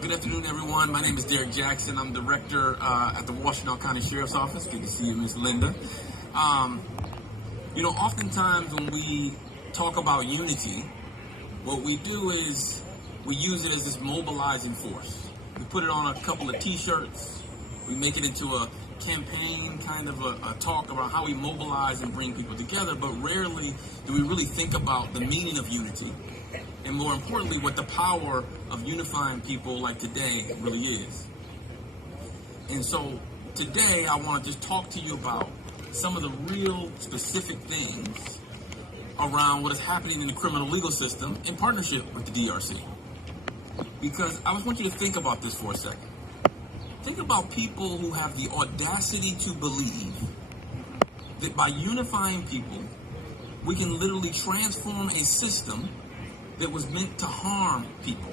Good afternoon, everyone. My name is Derek Jackson. I'm director at the Washington County Sheriff's Office. Good to see you, Ms. Linda. Oftentimes when we talk about unity, what we do is we use it as this mobilizing force. We put it on a couple of T-shirts. We make it into a campaign, kind of a talk about how we mobilize and bring people together, but rarely do we really think about the meaning of unity, and more importantly, what the power of unifying people like today really is. And so today I want to just talk to you about some of the real specific things around what is happening in the criminal legal system in partnership with the DRC. Because I just want you to think about this for a second. Think about people who have the audacity to believe that by unifying people, we can literally transform a system that was meant to harm people.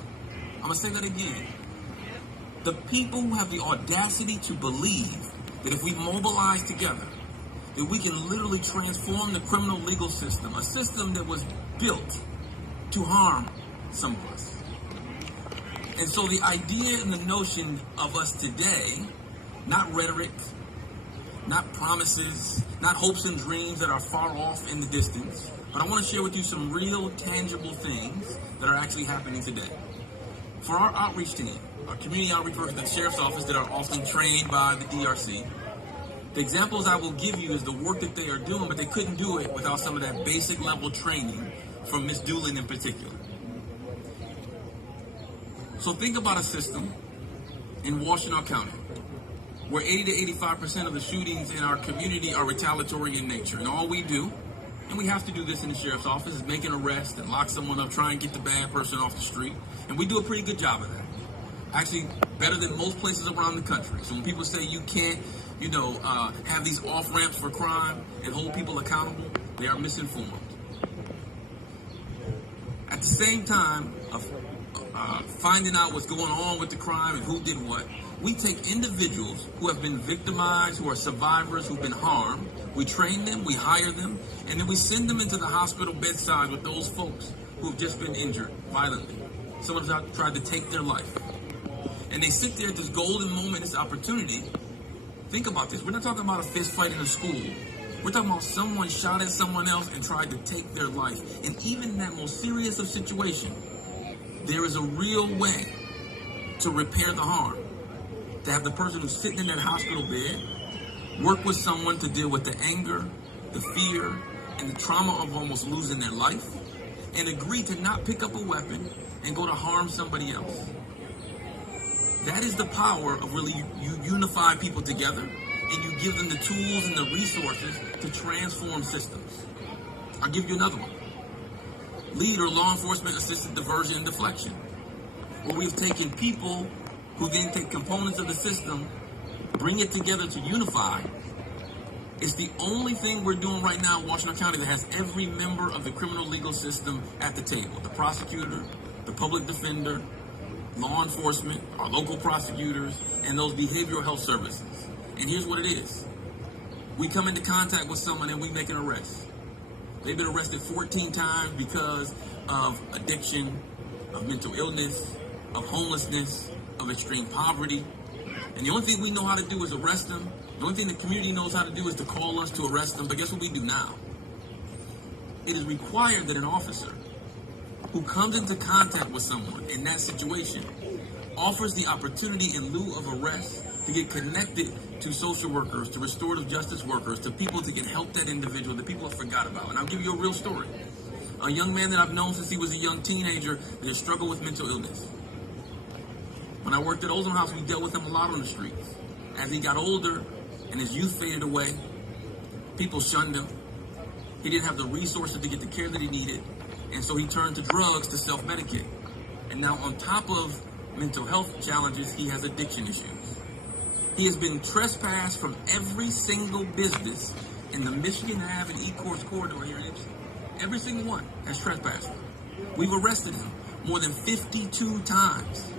I'm going to say that again. The people who have the audacity to believe that if we mobilize together, that we can literally transform the criminal legal system, a system that was built to harm some of us. And so the idea and the notion of us today, not rhetoric, not promises, not hopes and dreams that are far off in the distance, but I want to share with you some real tangible things that are actually happening today. For our outreach team, our community outreach workers at the Sheriff's Office that are often trained by the DRC, the examples I will give you is the work that they are doing, but they couldn't do it without some of that basic level training from Ms. Doolin in particular. So think about a system in Washington County where 80 to 85% of the shootings in our community are retaliatory in nature. And all we do, and we have to do this in the Sheriff's Office, is make an arrest and lock someone up, try and get the bad person off the street. And we do a pretty good job of that. Actually, better than most places around the country. So when people say you can't, have these off-ramps for crime and hold people accountable, they are misinformed. At the same time of finding out what's going on with the crime and who did what, we take individuals who have been victimized, who are survivors, who've been harmed, we train them, we hire them, and then we send them into the hospital bedside with those folks who have just been injured violently. Someone's tried to take their life. And they sit there at this golden moment, this opportunity. Think about this. We're not talking about a fist fight in a school. We're talking about someone shot at someone else and tried to take their life. And even in that most serious of situations, there is a real way to repair the harm. To have the person who's sitting in that hospital bed work with someone to deal with the anger, the fear, and the trauma of almost losing their life, and agree to not pick up a weapon and go to harm somebody else. That is the power of really you unify people together and you give them the tools and the resources to transform systems. I'll give you another one. LEAD, or law enforcement assisted diversion and deflection, where we've taken people who then take components of the system, bring it together to unify. It's the only thing we're doing right now in Washington County that has every member of the criminal legal system at the table. The prosecutor, the public defender, law enforcement, our local prosecutors, and those behavioral health services. And here's what it is. We come into contact with someone and we make an arrest. They've been arrested 14 times because of addiction, of mental illness, of homelessness, of extreme poverty. And the only thing we know how to do is arrest them. The only thing the community knows how to do is to call us to arrest them. But guess what we do now? It is required that an officer who comes into contact with someone in that situation offers the opportunity in lieu of arrest to get connected to social workers, to restorative justice workers, to people that can help that individual that people have forgot about. And I'll give you a real story. A young man that I've known since he was a young teenager that has struggled with mental illness. When I worked at Ozone House, we dealt with him a lot on the streets. As he got older and his youth faded away, people shunned him. He didn't have the resources to get the care that he needed, and so he turned to drugs to self-medicate. And now on top of mental health challenges, he has addiction issues. He has been trespassed from every single business in the Michigan Ave and Ecorse corridor here in Ipsy. Every single one has trespassed him. We've arrested him more than 52 times.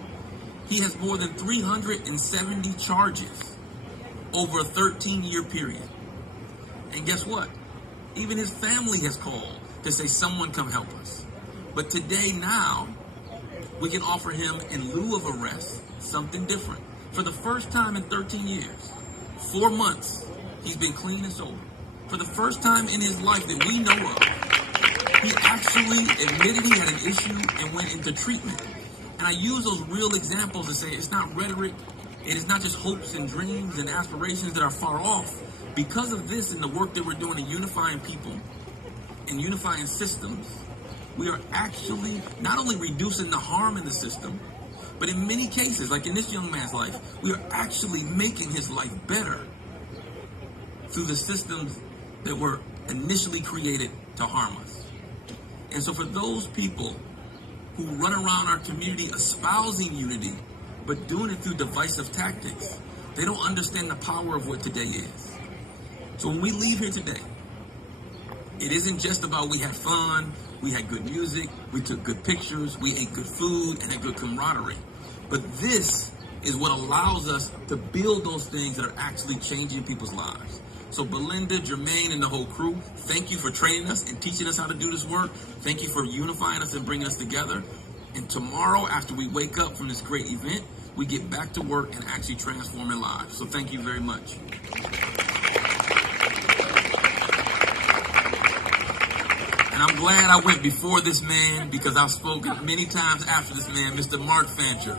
He has more than 370 charges over a 13-year period. And guess what? Even his family has called to say, someone come help us. But today now, We can offer him, in lieu of arrest, something different. For the first time in 13 years, 4 months, he's been clean and sober. For the first time in his life that we know of, he actually admitted he had an issue and went into treatment. And I use those real examples to say it's not rhetoric. It is not just hopes and dreams and aspirations that are far off. Because of this and the work that we're doing in unifying people and unifying systems, we are actually not only reducing the harm in the system, but in many cases, like in this young man's life, we are actually making his life better through the systems that were initially created to harm us. And so for those people who run around our community espousing unity, but doing it through divisive tactics, they don't understand the power of what today is. So when we leave here today, it isn't just about we had fun, we had good music, we took good pictures, we ate good food, and had good camaraderie. But this is what allows us to build those things that are actually changing people's lives. So Belinda, Jermaine, and the whole crew, thank you for training us and teaching us how to do this work. Thank you for unifying us and bringing us together. And tomorrow, after we wake up from this great event, we get back to work and actually transforming lives. So thank you very much. And I'm glad I went before this man, because I've spoken many times after this man, Mr. Mark Fancher.